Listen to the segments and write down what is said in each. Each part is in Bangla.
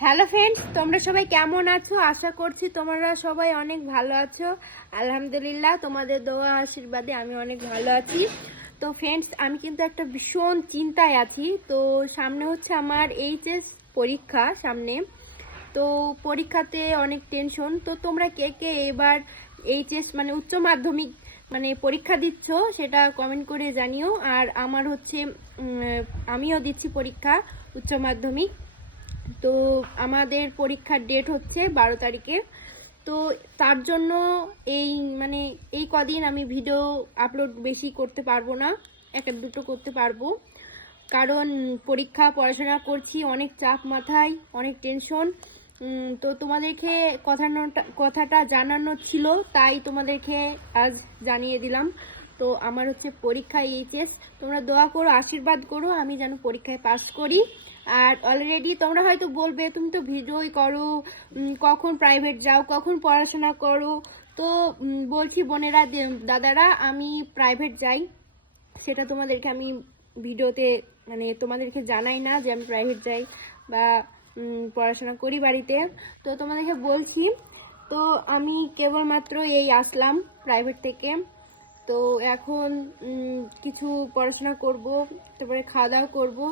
হ্যালো ফ্রেন্ডস, তোমরা সবাই কেমন আছো? আশা করছি তোমরা সবাই অনেক ভালো আছো। আলহামদুলিল্লাহ, তোমাদের দোয়া আশীর্বাদে আমি অনেক ভালো আছি। তো ফ্রেন্ডস, আমি কিন্তু একটা ভীষণ চিন্তায় আছি। তো সামনে হচ্ছে আমার এইচএস পরীক্ষা সামনে। তো পরীক্ষাতে অনেক টেনশন। তো তোমরা কে কে এবার এইচএস মানে উচ্চ মাধ্যমিক মানে পরীক্ষা দিচ্ছ সেটা কমেন্ট করে জানিও। আর আমার হচ্ছে আমিও দিচ্ছি পরীক্ষা উচ্চ মাধ্যমিক। তো আমাদের পরীক্ষার ডেট হচ্ছে 12 তারিখে। তো তার জন্য এই মানে এই কদিন আমি ভিডিও আপলোড বেশি করতে পারবো না, একটা দুটো করতে পারবো, কারণ পরীক্ষা পড়াশোনা করছি, অনেক চাপ মাথায়, অনেক টেনশন। তো তোমাদেরকে কথাটা জানানো ছিল, তাই তোমাদেরকে আজ জানিয়ে দিলাম। তো আমার হচ্ছে পরীক্ষা এইচএস, তোমরা দোয়া করো, আশীর্বাদ করো আমি যেন পরীক্ষায় পাস করি। আর অলরেডি তোমরা হয়তো বলবে তুমি তো ভিডিওই করো, কখন প্রাইভেট যাও, কখন পড়াশোনা করো। তো বলছি বোনেরা, দাদারা, আমি প্রাইভেট যাই, সেটা তোমাদেরকে আমি ভিডিওতে মানে তোমাদেরকে জানাই না যে আমি প্রাইভেট যাই বা পড়াশোনা করি বাড়িতে। তো তোমাদেরকে বলছি, তো আমি কেবলমাত্র এই আসলাম প্রাইভেট থেকে। তো এখন কিছু পড়াশোনা করব, তারপরে খাওয়া দাওয়া করবো।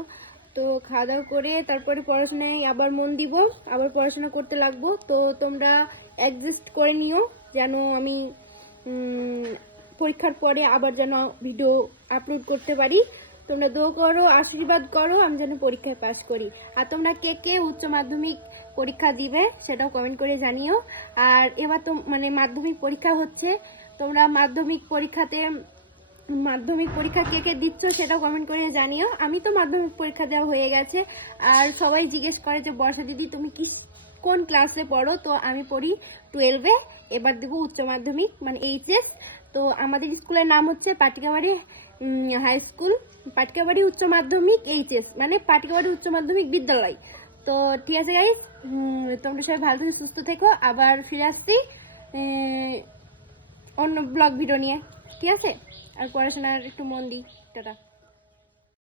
তো খাওয়া দাওয়া করে তারপরে পড়াশোনায় আবার মন দিব, আবার পড়াশোনা করতে লাগবো। তো তোমরা অ্যাডজাস্ট করে নিও যেন আমি পরীক্ষার পরে আবার যেন ভিডিও আপলোড করতে পারি। তোমরা দোয়া করো, আশীর্বাদ করো আমি যেন পরীক্ষায় পাস করি। আর তোমরা কে কে উচ্চ মাধ্যমিক পরীক্ষা দিবে সেটাও কমেন্ট করে জানিও। আর এবার তো মানে মাধ্যমিক পরীক্ষা হচ্ছে, তোমরা মাধ্যমিক পরীক্ষা কে কে দিচ্ছ সেটাও কমেন্ট করে জানিও। আমি তো মাধ্যমিক পরীক্ষা দেওয়া হয়ে গেছে। আর সবাই জিজ্ঞেস করে যে বর্ষা দিদি তুমি কোন ক্লাসে পড়ো? তো আমি পড়ি 12-এ, এবার দেবো উচ্চ মাধ্যমিক মানে এইচএস। তো আমাদের স্কুলের নাম হচ্ছে পাটিকাবাড়ি হাই স্কুল, পাটিকাবাড়ি উচ্চ মাধ্যমিক এইচএস মানে পাটিকাবাড়ি উচ্চ মাধ্যমিক বিদ্যালয়। তো ঠিক আছে গাইস, তোমরা সবাই ভালো থেকে সুস্থ থেকো। আবার ফিরে আসছি অন্য ব্লগ ভিডিও নিয়ে, ঠিক আছে? আর পড়াশোনার একটু মন দিই। টাটা।